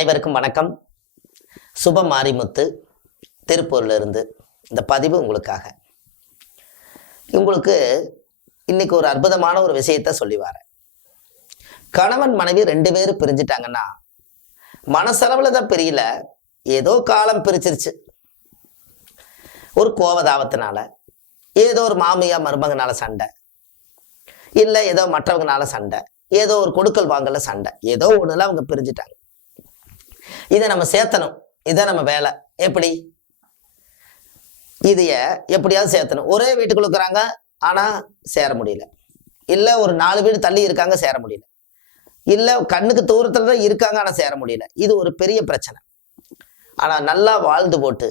அனைவருக்கும் வணக்கம். சுப மாரிமுத்து திருப்பூர்ல இருந்து இந்த பதிவு உங்களுக்காக. உங்களுக்கு இன்னைக்கு ஒரு அற்புதமான ஒரு விஷயத்த சொல்லி வரேன். கணவன் மனைவி 2 பேரும் பிரிஞ்சிட்டாங்கன்னா மனசளவுல தான் பிரியல, ஏதோ காலம் பிரிச்சிருச்சு. ஒரு கோவதாபத்தினால, ஏதோ ஒரு மாமியா மருமகனால சண்டை, இல்லை ஏதோ மற்றவங்கனால சண்டை, ஏதோ ஒரு கொடுக்கல் வாங்கல சண்டை, ஏதோ ஒண்ணுல அவங்க பிரிஞ்சுட்டாங்க. இதை நம்ம சேர்த்தணும். இதை நம்ம வேலை. எப்படி இதைய எப்படியாவது சேர்த்தணும். ஒரே வீட்டுக்குள்ள இருக்கிறாங்க, ஆனா சேர முடியல. இல்ல ஒரு 4 வீடு தள்ளி இருக்காங்க, சேர முடியல. இல்ல கண்ணுக்கு தூரத்துல தான் இருக்காங்க, ஆனா சேர முடியல. இது ஒரு பெரிய பிரச்சனை. ஆனா நல்லா வாழ்ந்து போட்டு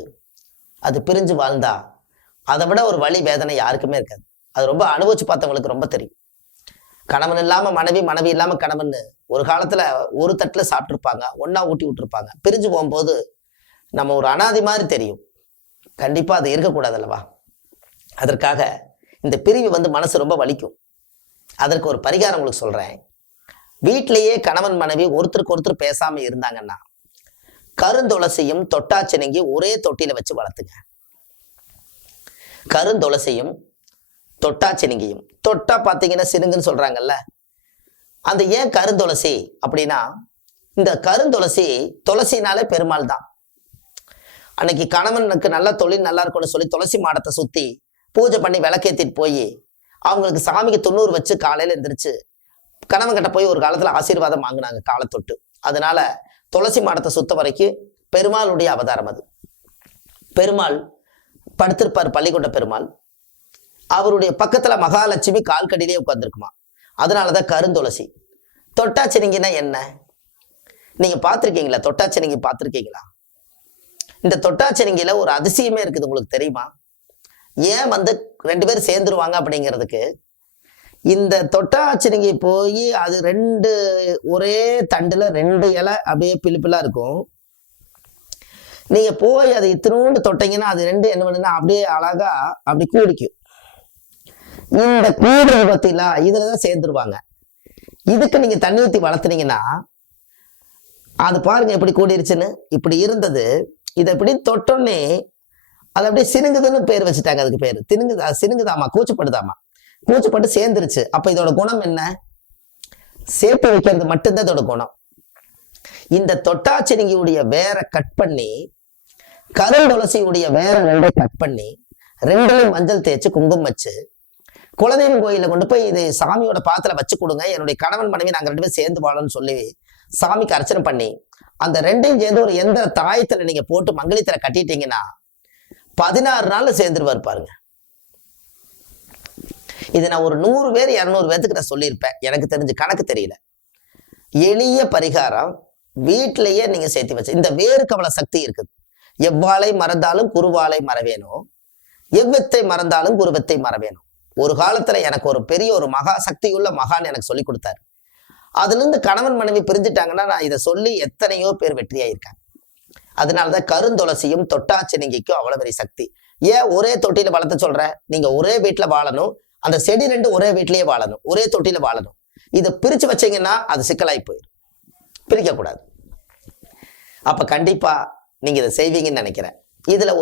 அது பிரிஞ்சு வாழ்ந்தா அதை விட ஒரு வலி வேதனை யாருக்குமே இருக்காது. அது ரொம்ப அனுபவிச்சு பார்த்தவங்களுக்கு ரொம்ப தெரியும். கணவன் இல்லாம மனைவி, மனைவி இல்லாம கணவன் ஒரு காலத்துல ஒரு தட்டுல சாப்பிட்டுருப்பாங்க, ஒன்னா ஊட்டி விட்டுருப்பாங்க. பிரிஞ்சு போகும்போது நம்ம ஒரு அனாதி மாதிரி தெரியும். கண்டிப்பா அது இருக்கக்கூடாது அல்லவா? அதற்காக இந்த பிரிவு மனசு ரொம்ப வலிக்கும். அதற்கு ஒரு பரிகாரம் உங்களுக்கு சொல்றேன். வீட்டிலேயே கணவன் மனைவி ஒருத்தருக்கு ஒருத்தர் பேசாம இருந்தாங்கன்னா கருந்துளசியும் தொட்டாச்சினிங்கி ஒரே தொட்டியில வச்சு வளர்த்துங்க. கருந்துளசியும் தொட்டாச்சினிங்கியும், தொட்டா பார்த்தீங்கன்னா சினுங்குன்னு சொல்றாங்கல்ல, அந்த ஏன் கருந்துளசி அப்படின்னா, இந்த கருந்துளசி துளசினாலே பெருமாள் தான். அன்னைக்கு கணவனுக்கு நல்ல தொழில் நல்லா இருக்கும்னு சொல்லி துளசி மாடத்தை சுத்தி பூஜை பண்ணி விளக்கேத்திட்டு போய் அவங்களுக்கு சாமிக்கு 90 வச்சு காலையில எந்திரிச்சு கணவன் கிட்ட போய் ஒரு காலத்துல ஆசீர்வாதம் வாங்கினாங்க காலத்தொட்டு. அதனால துளசி மாடத்தை சுத்த வரைக்கும் பெருமாளுடைய அவதாரம் அது. பெருமாள் படுத்திருப்பார், பள்ளிக்கொண்ட பெருமாள். அவருடைய பக்கத்துல மகாலட்சுமி கால்கடியிலே உட்கார்ந்துருக்குமா. அதனாலதான் கருந்துளசி. தொட்டாச்சினிங்கினா என்ன? நீங்க பார்த்திருக்கீங்களா? தொட்டாச்சினிங்கி பார்த்திருக்கீங்களா? இந்த தொட்டாச்சினிங்கில ஒரு அதிசயமே இருக்குது, உங்களுக்கு தெரியுமா? ஏன் 2 பேர் சேர்ந்துருவாங்க அப்படிங்கிறதுக்கு, இந்த தொட்டாச்சினிங்கி போய் அது 2 ஒரே தண்டுல 2 இலை அப்படியே பிள்ளைப்பிள்ளா இருக்கும். நீங்க போய் அதை இத்தினோண்டு தொட்டீங்கன்னா அது 2 என்ன பண்ணுன்னா அப்படியே அழகா அப்படி கூடிக்கும். இந்த கூடு பத்தில இதுலதான் சேர்ந்துருவாங்க. இதுக்கு நீங்க தண்ணி ஊத்தி வளர்த்துனீங்கன்னா அது பாருங்க எப்படி கூடிருச்சுன்னு. இப்படி இருந்தது, இதை எப்படி தொட்டோன்னே அது அப்படியே சினுங்குதுன்னு பேர் வச்சுட்டாங்க. அதுக்கு பேரு தினுங்குதா, சினுங்குதாமா, கூச்சப்படுதாமா, கூச்சப்பட்டு சேர்ந்துருச்சு. அப்ப இதோட குணம் என்ன? சேர்த்து வைக்கிறது மட்டும்தான் இதோட குணம். இந்த தொட்டாச்சினிங்கியுடைய வேற கட் பண்ணி, கருந்துளசியுடைய வேற 2 கட் பண்ணி 2லையும் மஞ்சள் தேய்ச்சு குங்குமம் வச்சு குலதெய்வம் கோயில கொண்டு போய் இது சாமியோட பாத்துல வச்சு கொடுங்க, என்னுடைய கணவன் மனைவி நாங்க 2 பேரும் சேர்ந்து வாழணும்னு சொல்லி சாமிக்கு அர்ச்சனை பண்ணி அந்த 2ஐயும் சேர்ந்து ஒரு எந்திர தாயத்துல நீங்க போட்டு மங்களித்துல கட்டிட்டீங்கன்னா 16 நாள்ல சேர்ந்துருவாரு பாருங்க. இது நான் ஒரு 100 பேர் 200 பேர்த்துக்கு நான் சொல்லியிருப்பேன். எனக்கு தெரிஞ்சு கணக்கு தெரியல. எளிய பரிகாரம், வீட்டிலேயே நீங்க சேர்த்து வச்சு. இந்த வேருக்கு அவ்வளவு சக்தி இருக்குது. எவ்வாளை மறந்தாலும் குருவாளை மறவேணும், எவ்வத்தை மறந்தாலும் குருவத்தை மறவேணும். ஒரு காலத்துல எனக்கு ஒரு பெரிய ஒரு மகா சக்தியுள்ள மகான் எனக்கு சொல்லி கொடுத்தாரு. அதுல இருந்து கணவன் மனைவி பிரிஞ்சுட்டாங்கன்னா நான் இதை சொல்லி எத்தனையோ பேர் வெற்றியாயிருக்காங்க. அதனாலதான் கருந்துளசியும் தொட்டாச்சினிங்கிக்கும் அவ்வளவு பெரிய சக்தி. ஏன் ஒரே தொட்டியில வளர்த்த சொல்ற? நீங்க ஒரே வீட்டுல வாழணும், அந்த செடி 2 ஒரே வீட்லயே வாழணும், ஒரே தொட்டியில வாழணும். இதை பிரிச்சு வச்சீங்கன்னா அது சிக்கலாய் போயிடும். பிரிக்க கூடாது. அப்ப கண்டிப்பா நீங்க இதை செய்வீங்கன்னு நினைக்கிறேன். இதுல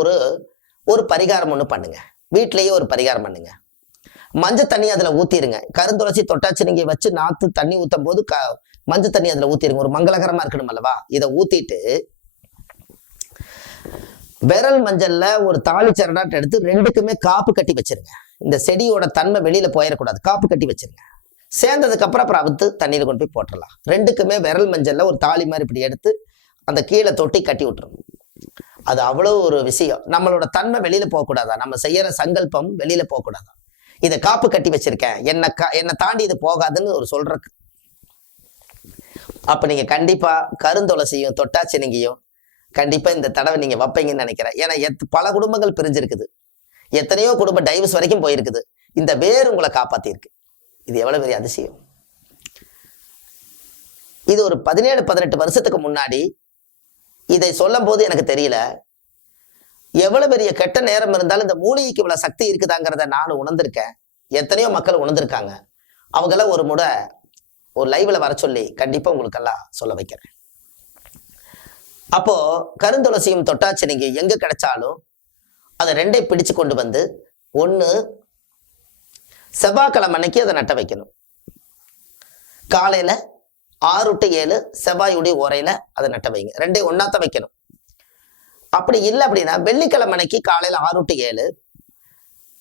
ஒரு பரிகாரம் ஒண்ணு பண்ணுங்க. வீட்டிலேயே ஒரு பரிகாரம் பண்ணுங்க. மஞ்சள் தண்ணி அதுல ஊத்திருங்க. கருந்துளசி தொட்டாச்சினிங்கி வச்சு நாத்து தண்ணி ஊத்தும் போது மஞ்சள் தண்ணி அதுல ஊத்திருங்க. ஒரு மங்களகரமா இருக்கணும் அல்லவா? இதை ஊத்திட்டு விரல் மஞ்சள்ல ஒரு தாலி சரடாட்டு எடுத்து 2க்குமே காப்பு கட்டி வச்சிருங்க. இந்த செடியோட தன்மை வெளியில போயிடக்கூடாது. காப்பு கட்டி வச்சிருங்க. சேர்ந்ததுக்கு அப்புறம் அவுத்து தண்ணியில கொண்டு போய் போட்டுடலாம். 2க்குமே விரல் மஞ்சள்ல ஒரு தாலி மாதிரி இப்படி எடுத்து அந்த கீழே தொட்டி கட்டி விட்டுரும். அது அவ்வளவு ஒரு விஷயம். நம்மளோட தன்மை வெளியில போகக்கூடாதா? நம்ம செய்யற சங்கல்பம் வெளியில போகக்கூடாதா? இதை காப்பு கட்டி வச்சிருக்கேன், என்னை தாண்டி இது போகாதுன்னு ஒரு சொல்றக்கு. அப்ப நீங்க கண்டிப்பா கருந்துளசியும் தொட்டாச்சினிங்கியும் கண்டிப்பா இந்த தடவை நீங்க வைப்பீங்கன்னு நினைக்கிறேன். ஏன்னா பல குடும்பங்கள் பிரிஞ்சிருக்குது, எத்தனையோ குடும்பம் டைவர்ஸ் வரைக்கும் போயிருக்குது. இந்த வேர் உங்களை காப்பாத்தி இருக்கு. இது எவ்வளவு பெரிய அதிசயம். இது ஒரு 17-18 வருஷத்துக்கு முன்னாடி இதை சொல்லும் போது எனக்கு தெரியல. எவ்வளவு பெரிய கெட்ட நேரம் இருந்தாலும் இந்த மூலிகைக்கு இவ்வளவு சக்தி இருக்குதாங்கிறத நானும் உணர்ந்திருக்கேன். எத்தனையோ மக்கள் உணர்ந்திருக்காங்க. அவங்களாம் ஒரு முறை ஒரு லைவ்ல வர சொல்லி கண்டிப்பா உங்களுக்கெல்லாம் சொல்ல வைக்கிறேன். அப்போ கருந்துளசியும் தொட்டாச்சினிங்கியும் எங்க கிடைச்சாலும் அதை ரெண்டே பிடிச்சு கொண்டு வந்து ஒண்ணு செவ்வாய்க்கிழமை அன்னைக்கு அதை நட்ட வைக்கணும். காலையில 6 to 7 செவ்வாயுடைய ஓரையில அதை நட்ட வைங்க. ரெண்டே ஒன்னாத்த வைக்கணும். அப்படி இல்லை அப்படின்னா வெள்ளிக்கிழமை அன்னைக்கு காலையில 6 to 7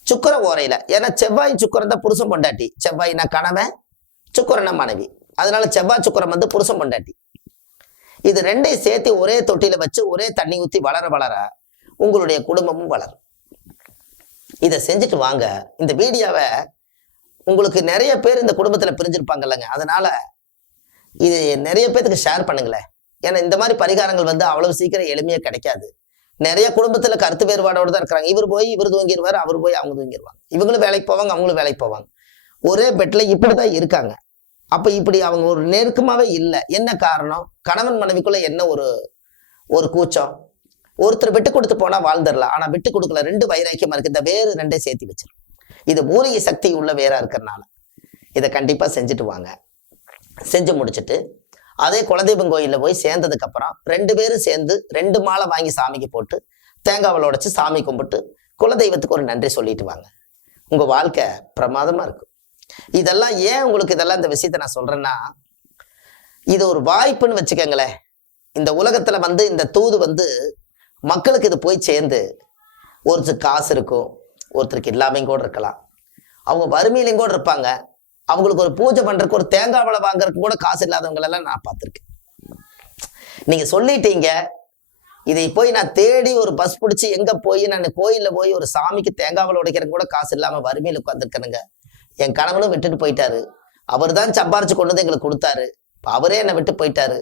சுக்கர ஓரையில. ஏன்னா செவ்வாய் சுக்கரம் தான் புருஷன் பொண்டாட்டி. செவ்வாய்னா கணவன், சுக்கரனா மனைவி. அதனால செவ்வாய் சுக்கரம் வந்து புருஷன் பொண்டாட்டி. இது ரெண்டையும் சேர்த்து ஒரே தொட்டியில வச்சு ஒரே தண்ணி ஊத்தி வளர வளர உங்களுடைய குடும்பமும் வளரும். இதை செஞ்சுட்டு வாங்க. இந்த வீடியோவை உங்களுக்கு நிறைய பேர் இந்த குடும்பத்துல பிரிஞ்சிருப்பாங்கல்லங்க, அதனால இது நிறைய பேருக்கு ஷேர் பண்ணுங்களேன். ஏன்னா இந்த மாதிரி பரிகாரங்கள் வந்து அவ்வளவு சீக்கிரம் எளிமையா கிடைக்காது. நிறைய குடும்பத்துல கருத்து வேறுபாடோடு தான் இருக்கிறாங்க. இவர் போய் இவர் தூங்கிடுவார், அவர் போய் அவங்க தூங்கிடுவாங்க. இவங்களும் வேலைக்கு போவாங்க, அவங்களும் வேலைக்கு போவாங்க. ஒரே பெட்ல இப்படிதான் இருக்காங்க. அப்ப இப்படி அவங்க ஒரு நெருக்கமாவே இல்லை. என்ன காரணம்? கணவன் மனைவிக்குள்ள என்ன ஒரு கூச்சம். ஒருத்தர் விட்டு கொடுத்து போனா வாழ்ந்துடலாம், ஆனா விட்டு கொடுக்கல. ரெண்டு வைராக்கியமா இருக்கு. இந்த வேறு ரெண்டே சேர்த்து வச்சிடும். இது மூலிகை சக்தி உள்ள வேறா இருக்கிறதுனால இதை கண்டிப்பா செஞ்சுட்டு வாங்க. செஞ்சு முடிச்சுட்டு அதே குலதெய்வம் கோயில்ல போய் சேர்ந்ததுக்கு அப்புறம் 2 பேரும் சேர்ந்து 2 மாலை வாங்கி சாமிக்கு போட்டு தேங்காவில் உடைச்சு சாமி கும்பிட்டு குலதெய்வத்துக்கு ஒரு நன்றி சொல்லிட்டு வாங்க. உங்க வாழ்க்கை பிரமாதமா இருக்கும். இதெல்லாம் ஏன் உங்களுக்கு இதெல்லாம் இந்த விஷயத்த நான் சொல்றேன்னா, இது ஒரு வாய்ப்புன்னு வச்சுக்கோங்களேன். இந்த உலகத்துல வந்து இந்த தூது வந்து மக்களுக்கு இது போய் சேர்ந்து, ஒருத்தருக்கு காசு இருக்கும், ஒருத்தருக்கு இல்லாமையும் கூட இருக்கலாம், அவங்க வறுமையிலையும் கூட இருப்பாங்க. அவங்களுக்கு ஒரு பூஜை பண்றதுக்கு ஒரு தேங்காய் வளை வாங்குறதுக்கு கூட காசு இல்லாதவங்களெல்லாம் நான் பார்த்துருக்கேன். நீங்க சொல்லிட்டீங்க, இதை போய் நான் தேடி ஒரு பஸ் பிடிச்சி எங்க போய் நான் கோயில்ல போய் ஒரு சாமிக்கு தேங்காய் வளை உடைக்கிறதுக்கு கூட காசு இல்லாம வறுமையில் உட்காந்துருக்கணுங்க. என் கணவனும் விட்டுட்டு போயிட்டாரு, அவர் தான் சம்பாரிச்சு கொண்டு வந்து எங்களுக்கு கொடுத்தாரு, அவரே என்னை விட்டு போயிட்டாரு,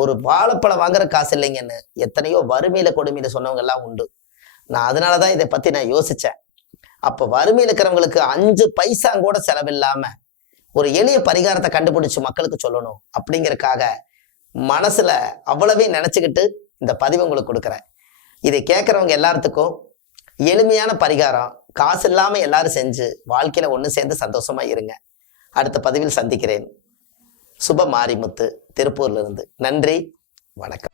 ஒரு வாழைப்பழம் வாங்குற காசு இல்லைங்கன்னு எத்தனையோ வறுமையில கொடுமையில சொன்னவங்க எல்லாம் உண்டு. நான் அதனாலதான் இதை பத்தி நான் யோசிச்சேன். அப்ப வறுமையில் இருக்கிறவங்களுக்கு 5 பைசா கூட செலவில்லாம ஒரு எளிய பரிகாரத்தை கண்டுபிடிச்சு மக்களுக்கு சொல்லணும் அப்படிங்கறக்காக மனசுல அவ்வளவே நினைச்சுக்கிட்டு இந்த பதிவு உங்களுக்கு கொடுக்குறேன். இதை கேட்கறவங்க எல்லாத்துக்கும் எளிமையான பரிகாரம், காசு இல்லாம எல்லாரும் செஞ்சு வாழ்க்கையில ஒண்ணு சேர்ந்து சந்தோஷமா இருங்க. அடுத்த பதிவில் சந்திக்கிறேன். சுப மாரிமுத்து, திருப்பூர்ல இருந்து. நன்றி, வணக்கம்.